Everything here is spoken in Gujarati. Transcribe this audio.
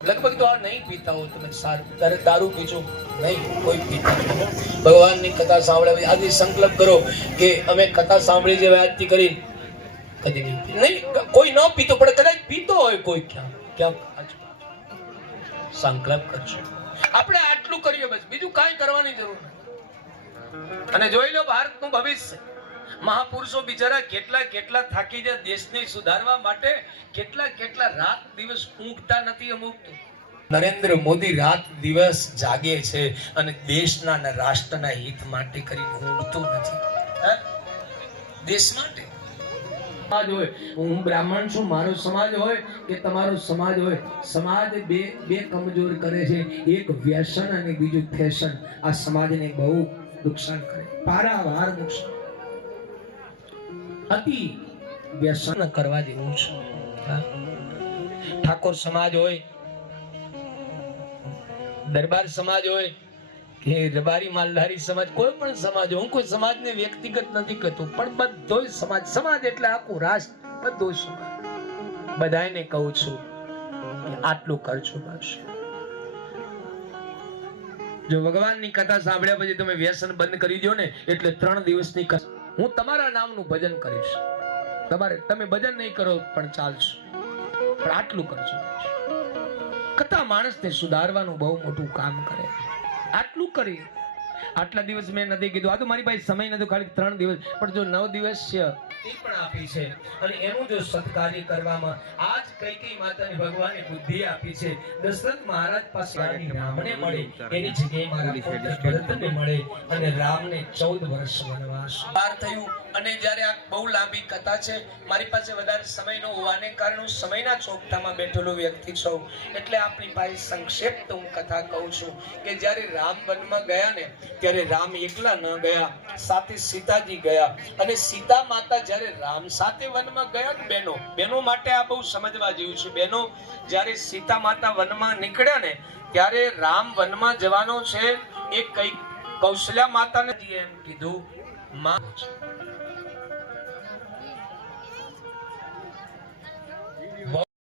लगभग तो आ नहीं पीता हो તમે સારું દારૂ પીજો નહીં, કોઈ પીતા નહીં. ભગવાનની કથા સાંભળ્યા આજે સંકલ્પ કરો કે અમે કથા સાંભળી છે આજથી કરી કદી નહીં. કોઈ ન પીતો પણ કદાચ પીતો હોય કોઈ ક્યાં સંકલ્પ કરજો. આપણે આટલું કરીએ બસ, બીજું કાંઈ કરવાની જરૂર નથી. અને જોઈ લો ભારતનું ભવિષ્ય. મહાપુરુષો બિચારા કેટલા થાકી જાય દેશને સુધારવા માટે, કેટલા રાત દિવસ ઊંઘતા નથી. અમુક નરેન્દ્ર મોદી રાત દિવસ જાગે છે અને દેશના અને રાષ્ટ્રના હિત માટે કરી ઊંઘતો નથી. દેશ માટે સમાજ હોય, હું બ્રાહ્મણ છું, મારો સમાજ હોય કે તમારો સમાજ હોય, સમાજ બે કમજોર કરે છે. એક વ્યસન અને બીજું ફેશન. આ સમાજને બહુ નુકસાન કરે, પારાવાર નુકસાન. અતિ વ્યસન કરવા જેવું છે. ઠાકોર સમાજ હોય, દરબાર સમાજ હોય કે રબારી માલધારી સમાજ, કોઈ પણ સમાજ હોય, હું કોઈ સમાજને વ્યક્તિગત નથી કહેતો, પણ બધો સમાજ એટલે આખું રાષ્ટ્ર, બધો સમાજ. બધાને કહું છું આટલું કરજો બસ. જો ભગવાનની કથા સાંભળ્યા પછી તમે વ્યસન બંધ કરી દો ને, એટલે 3 દિવસની હું તમારા નામનું ભજન કરીશ. તમે ભજન નહીં કરો પણ ચાલશે, પણ આટલું કરજો. કથા માણસને સુધારવાનું બહુ મોટું કામ કરે. આટલું કરી આટલા દિવસ મેં નથી કીધું, આ તો મારી પાસે સમય નથી, ખાલી 3 દિવસ, પણ જો 9 દિવસ છે એ પણ આપી છે. અને એનું જો સત્કાર્ય કરવામાં આજ કઈ માતાની ભગવાને બુદ્ધિ આપી છે. દશરથ મહારાજ પાસે રામને મળે એની જગ્યાએ મારા ભરતને મળે અને રામને 14 વર્ષ વનવાસ પાર થયું. અને જ્યારે આ બહુ લાંબી કથા છે, મારી પાસે વધારે સમય ન હોવાને કારણે હું સમયના ચોકઠામાં બેઠેલો વ્યક્તિ છું, એટલે આપણી પાસે સંક્ષેપ તો હું કથા કહું છું કે જ્યારે રામ વનમાં ગયા ને, ત્યારે રામ એકલા ન ગયા, સાથે સીતાજી ગયા. અને સીતા માતા જ્યારે રામ સાથે વનમાં ગયા ને, બહેનો માટે આ બહુ સમજવા જેવું છે. બહેનો, જ્યારે સીતા માતા વનમાં નીકળ્યા ને, ત્યારે રામ વનમાં જવાનો છે એ કઈ કૌશલ્યા માતાને એમ કીધું, માં